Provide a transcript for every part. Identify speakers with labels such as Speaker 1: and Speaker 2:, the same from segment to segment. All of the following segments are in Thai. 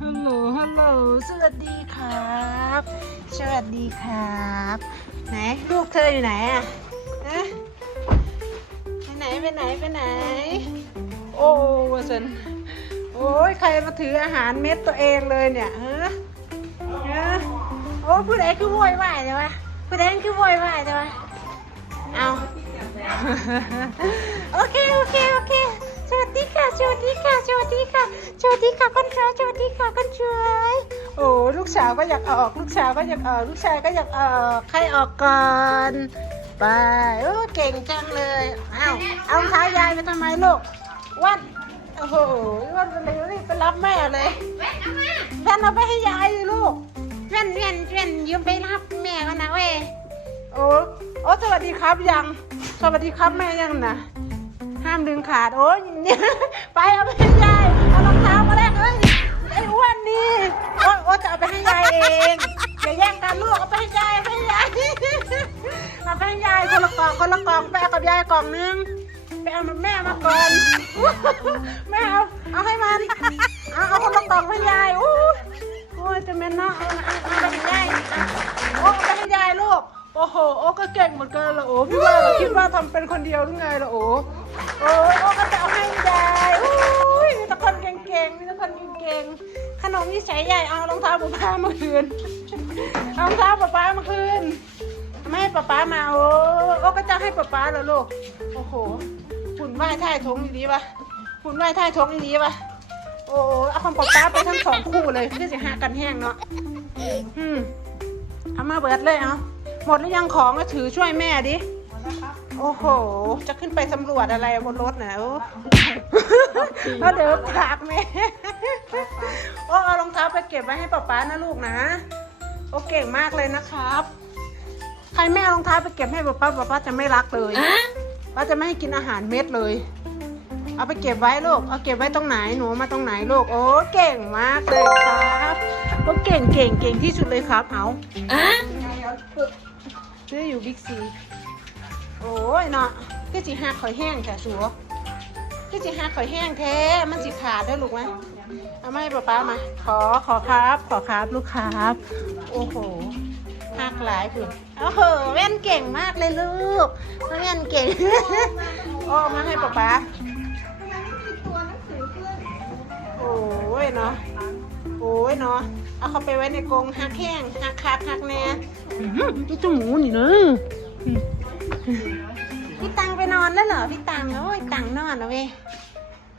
Speaker 1: ฮัลโหล ฮัลโหล สวัสดีครับ สวัสดีครับ ไหน ลูกเธออยู่ไหนอะอะไปไหน ไปไหน ไปไหน โอ้วสันโอ้ยใครมาถืออาหารเม็ดตัวเองเลยเนี่ยฮะฮะโอ้ผู้ใดคือโวยวายเลยวะผู้ใดคือโวยวายเลยวะเอา โอเค โอเค โอเค สวัสดี ค่ะสวัสดีค่ะสวัสดีค่ะสวัสดีค่ะคนสวยสวัสดีค่ะคนสวยโอ้ลูกสาวก็อยากออก ลูกสาวก็อยากออก ลูกชายก็อยากออกใครออกก่อนไปโอ้เก่งจังเลยเอาเอาเท้ายายไปทำไมลูกวันโอ้โหวันไปเลยรีบไปรับแม่เลยแว่นเอามาแว่นเอาไปให้ยายลยลูกแว่นแว่นแว่นยืมไปรับแม่กันนะเว้ยโอ้โอ้สวัสดีครับยัง สวัสดีครับแม่ยังนะ ห้ามดึงขาดโอ้ยเนี่ยไปเอาไปให้ยายเอารองเท้ามาแลกเอ้ยไอ้อ้วนนี่โอ้โอ้จะเอาไปให้ยายเองอย่าแย่งกันลูกเอาไปให้ยายเอาไปให้ยายเอาไปให้ยายคนละกล่องคนละกล่องไปเอากับยายกล่องนึงไปเอาแม่มาก่อนแม่เอาเอาให้มันเอาเอาคนละกล่องให้ยายอู้โอ้ยจะแม่นเนาะเอาเอาเอาไปให้ยายโอ้เอาไปให้ยายลูกโอ้โห โอ้ก็เก่งเหมือนกันละโอ้พี่ว่าเราคิดว่าทำเป็นคนเดียวหรือไงละโอ้ โอ้ยโอ้ก็จะเอาให้ยายอุ้ยมีแต่คนเก่งๆมีแต่คนเก่งๆขนมนี่ใช้ใหญ่เอารองเท้าป๊าป้ามาคืนเอารองเท้าป๊าป้ามาคืนไม่ให้ป๊าป้ามาโอ้โอ้ก็จะให้ป๊าป้าเหรอลูกโอ้โหหุ่นไหว้ท่ายทงดีปะหุ่นไหว้ท่ายทงดีปะโอ้เอาของป๊าป้าไปทั้งสองคู่เลยคือสิหากันแห้งเนาะอืมเอามาเบิดเลยเอาหมดหรือยังของก็ถือช่วยแม่ดิห
Speaker 2: มดแล้วครับ
Speaker 1: โอ้โห จะขึ้นไปสำรวจอะไรบนรถนะโอ้แล้วเดี๋ยวถากแม่โอ้เอารองเท้าไปเก็บไว้ให้ป๊าป๊านะลูกนะ โอ้เก่งมากเลยนะครับ ใครไม่เอารองเท้าไปเก็บให้ป๊าป๊าป๊าป๊าจะไม่รักเลยป้าจะไม่ให้กินอาหารเม็ดเลย เอาไปเก็บไว้ลูก เอาเก็บไว้ตรงไหนหนูมาตรงไหนลูก โอ้เก่งมากเลยครับโอ้เก่งเก่งเก่งที่สุดเลยครับเอาซื้ออยู่บิ๊กซี โอ้ยเนาะก็สิหักข่อยแห้งแต่สัวก็สิหักข่อยแห้งแท้ มันสิขาดได้ลูกไหมเอาไม่ป้าป้ามา ขอขอครับ ขอครับลูกครับ โอ้โหหักหลายผืนโอ้โหแว่นเก่งมากเลยลูกแว่นเก่งโอ้มาให้ป้าป้าโอ้ยเนาะโอ้ยเนาะเอาเขาไปไว้ในกรงหักแห้งหักคักหักแน่อื้อหือนี่เจ้าหมูนี่เนอะ พี่ตังไปนอนแล้วเหรอพี่ตังโอ้ยตังนอนแล้วเว้ย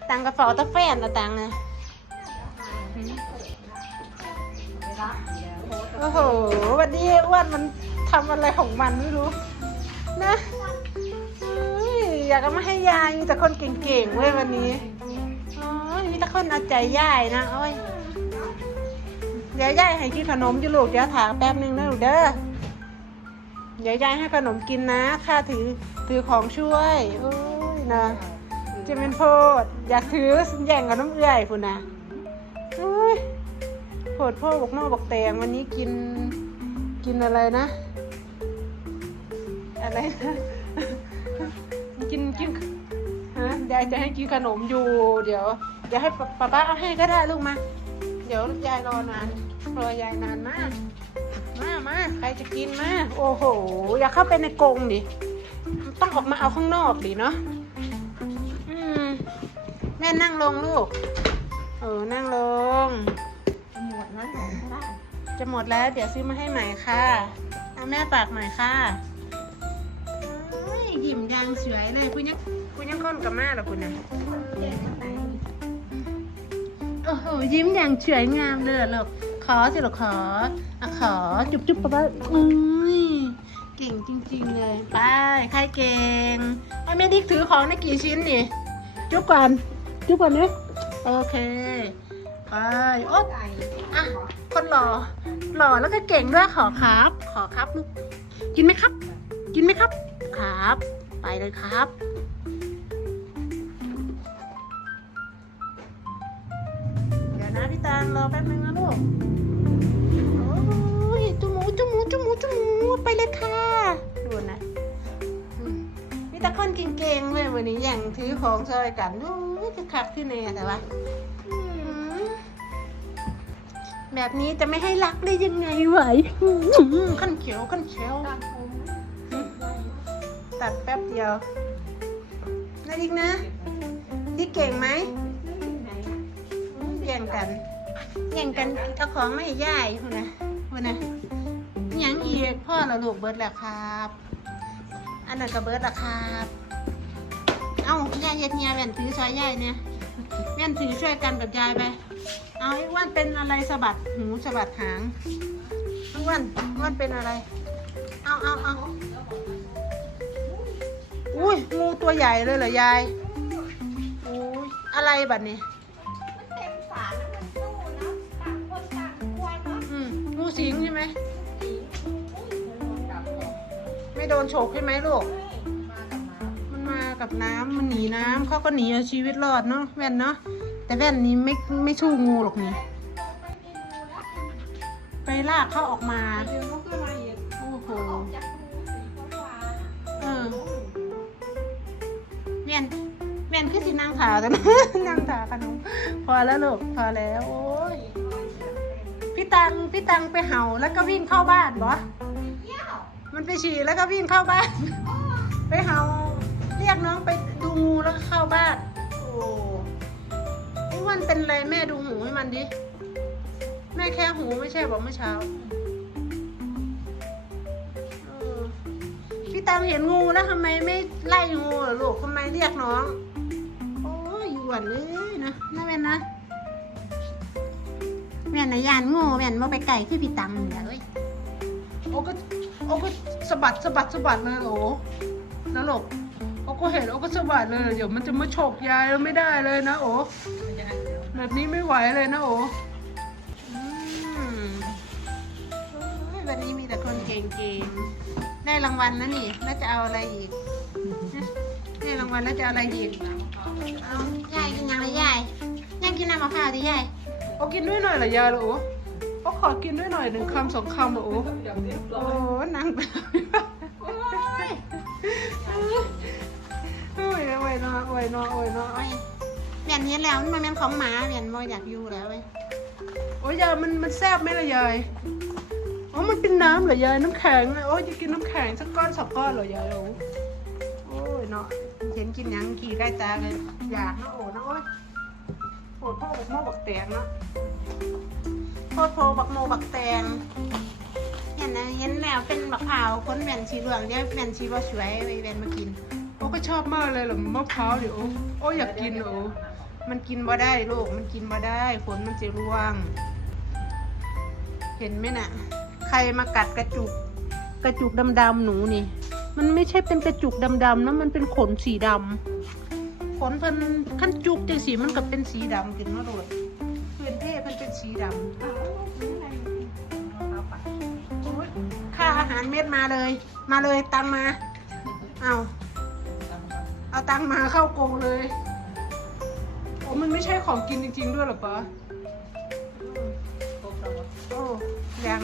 Speaker 1: ตังกระเป๋าตะแฟนนะตังนะโอ้โหวันนี้อ้วนมันทำอะไรของมันไม่รู้ นะอยากเอามาให้ยายมีแต่คนเก่งๆเว้ยวันนี้อ้ยมีแต่คนเอาใจยายนะโอ้ยเดี๋ยวยายให้กินขนมอยู่ลูกเดี๋ยวถามแป๊บนึงนะลูกเด้อ เดี๋ยวยายให้ขนมกินนะข้าถือถือของช่วยโอ้ยนะจะเป็นโพด อยากถือแย่งกับน้ำเอื่อยพุ่นะโอ้ยโพดพ่อบอกหม้อบอกแตงวันนี้กินกินอะไรนะ อะไรนะกินกินฮะยายจะให้กินขนมอยู่ เดี๋ยวเดี๋ยวให้ป๊าป๊าป้าเอาให้ก็ได้ลูกมา เดี๋ยวยายรอนานรอยายนานมาก มามาใครจะกินมาโอ้โห อย่าเข้าไปในกรงดิต้องออกมาเอาข้างนอกดิเนาะอืมแม่นั่งลงลูก เออ นั่งลงจะหมดแล้วเดี๋ยวซื้อมาให้ใหม่ค่ะเอาแม่ฝากหน่อยค่ะเอ้ยยิ้มยางสวยเลยคุณยังคุณยังค้นกับแม่เหรอคุณน่ะโอ้โหยิ้มอย่างสวยงามเลยลูก ขอสิลูกขออะขอจุ๊บจุบป๊าป๊าอุ้ยเก่งจริง ๆ เลยไปใครเก่งไอ้แม่ดิกถือของได้กี่ชิ้นนี่ จุ๊บก่อนจุ๊บก่อนนะโอเคไปโอ๊ะอะคนหล่อหล่อแล้วก็เก่งด้วยขอครับ ขอครับลูกกินไหมครับ กินไหมครับ ครับ ไปเลยครับ นะพี่ตังรอแป๊บนึงนะลูกโอ้ยจุหมูจุหมูจุหมูจุหมูไปเลยค่ะดูนะอืมมีแต่คนเก่งๆเลยวันนี้อย่างถือของซอยกันดูคือคักขึ้นเนี่ยแต่ว่าอืมแบบนี้จะไม่ให้รักได้ยังไงไหวอื้อหือขั้นเขียวขั้นเขียว
Speaker 2: ตัดผม
Speaker 1: ตัดแป๊บเดียวนั่นอีกนะที่เก่งไหม
Speaker 2: ไหนอะ
Speaker 1: แย่ง กันแย่งกันเอาของไม่ย่ายคุณนะคุณนะยังอีกพ่อเราลูกเบิร์ดแล้วครับ อันนั้นก็เบิร์ดแล้วครับ เอ้ายายเฮ็ดเฮียแว่นถือซอยยายเนี่ยแว่นถือช่วยกันกับยายไป เอาไอ้อ้วันเป็นอะไรสะบัดหูสะบัดหางไอ้อ้วันอ้วันเป็นอะไร เอาเอาเอาอุ้ยงูตัวใหญ่เลยเหรอยายอุ้ยอะไรบัดนี้
Speaker 2: จิง
Speaker 1: ใช่ไหม ไม่โดนโฉกใช่ไหมลูก
Speaker 2: มัน
Speaker 1: มากับน้ำมันหนีน้ำเขาก็หนีเอาชีวิตรอดเนาะแว่นเนาะ แต่แว่นนี้ไม่ไม่สู้งูหรอกนี่ ไปลากเขาออกมาำ
Speaker 2: เดี๋ยวมันก็มาอีก
Speaker 1: โอ้โห
Speaker 2: ออกจากรูสีฟ้าๆ
Speaker 1: เออแว่นแว่นคือสินางถาแต่นะนางถาขนมพอแล้วลูก พอแล้วโอ้ พี่ตังพี่ตังไปเห่าแล้วก็วิ่งเข้าบ้านบ่มันไปฉี่แล้วก็วิ่งเข้าบ้าน ไปเห่าเรียกน้องไปดูงูแล้วก็เข้าบ้าน โอ้ไอ้วันเป็นไรแม่ดูหูให้มันดิ แม่แค่หูไม่ใช่บอกเมื่อเช้าพี่ตังเห็นงูแล้วทำไมไม่ไล่งูหรอลูกทำไมเรียกน้อง โอ้ยหยวนเลยนะน่าเป็นนะ แม่นนะยานงูแม่นมาไปไก่ที่พี่ตังนี่แหละเอ้ยโอ้ก็โอ้ก็สะบัดสะบัดสะบัดเลยโอ้นะหลบโอ้ก็เห็นโอ้ก็สะบัดเลยเดี๋ยวมันจะมาฉกยายแล้วไม่ได้เลยนะโอ้แบบนี้ไม่ไหวเลยนะโอ้อืมโอ้ยวันนี้มีแต่คนเก่งๆได้รางวัลนะนี่แล้วจะเอาอะไรอีกฮะได้รางวัลแล้วจะเอาอะไรอีกเอายายกินยังไรยายยายกินน้ำมะพร้าวดิยาย โอ้กินด้วยหน่อยเหรอยายเหรอโอ้โอ้ขอกินด้วยหน่อยหนึ่งคำสองคำเหรอโอ้โอ้นางแบบโอ้ยโอ้ยโอ้ยนโอ้ยนาะโอ้ยนาะ
Speaker 2: โอ้ยเปลี่ยนนี้แล้วมันบ่แมันของหมาเปลี่ยนบ่อยากอยู่แล้วเว้ย
Speaker 1: โอ้ยยายมันมันแซ่บไหมล่ะยายอ๋อมันเป็นน้ำเหรอยายน้ำแข็งโอ้ยจะกินน้ำแข็งสักก้อนสองก้อนเหรอยายโอ้โอ้ยเนาะเห็นกินยังขี่ใกล้ตาเลยอยากเนาะโอ้ เนาะโอ้ยโอ้ยพ่อบอกโมบักแตงเนาะพ่อโทรบักโมบักแตง
Speaker 2: เห็นนะเห็นแล้วเป็นบักเผาวคนแม่นสีเหลืองเดี๋ยแม่นสีบ่สวยไปแม่นมากิน
Speaker 1: โอ้ก็ชอบมากเลยเหรอมะพร้าวเดี๋ยวโอ้โอ้อยากกินหรอโอ้มันกินบ่ได้ลูกมันกินบ่ได้ฝนมันจะร่วง เห็นไหมน่ะ ใครมากัดกระจุก กระจุกดำๆหนูนี่ มันไม่ใช่เป็นกระจุกดำๆนะมันเป็นขนสีดำ ขนเพิ่นขั้นจุกจังสีมันก็เป็นสีดำขึ้นมาเลยเพื่อนเท่เพิ่นเป็นสีดำค่าอาหารเม็ดมาเลย มาเลยตังมา เอาเอาตังมาเข้ากงเลยโอ้มันไม่ใช่ของกินจริง ๆ ด้วยหรอปะโอ้ยัง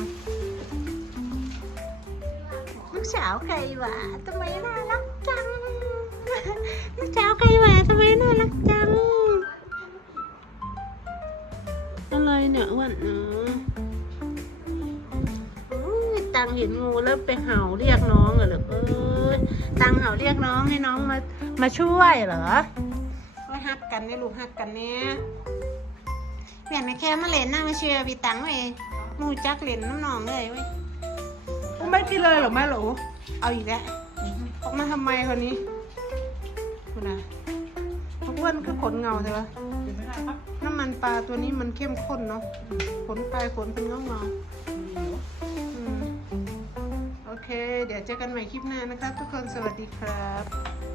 Speaker 1: ลูกสาวใครวะทำไมน่ารัก ตังเห็นงูแล้วไปเห่าเรียกน้องเหรอเออตังเห่าเรียกน้องให้น้องมามาช่วยเหรอโอ้ยฮักกันเนี่ยลูกฮักกันเนี่ย
Speaker 2: เปลี่ยนไม่แค่มาเล่นหน้ามาเชื่อพี่ตังเว้ยหมูจักเล่นน้ำหนองเลยเว้ย
Speaker 1: อุ๊ยไม่กินเลยเหรอแม่เหรอ
Speaker 2: เอาอีกแล้ว
Speaker 1: ออกมาทำไมคนนี้คุณนะพวกเพื่อนคือขนเงาใช่ปะน้ำมันปลาตัวนี้มันเข้มข้นเนาะขนปลายขนเป็นเงาเงาๆอืมโอเค เดี๋ยวเจอกันใหม่คลิปหน้านะครับ ทุกคนสวัสดีครับ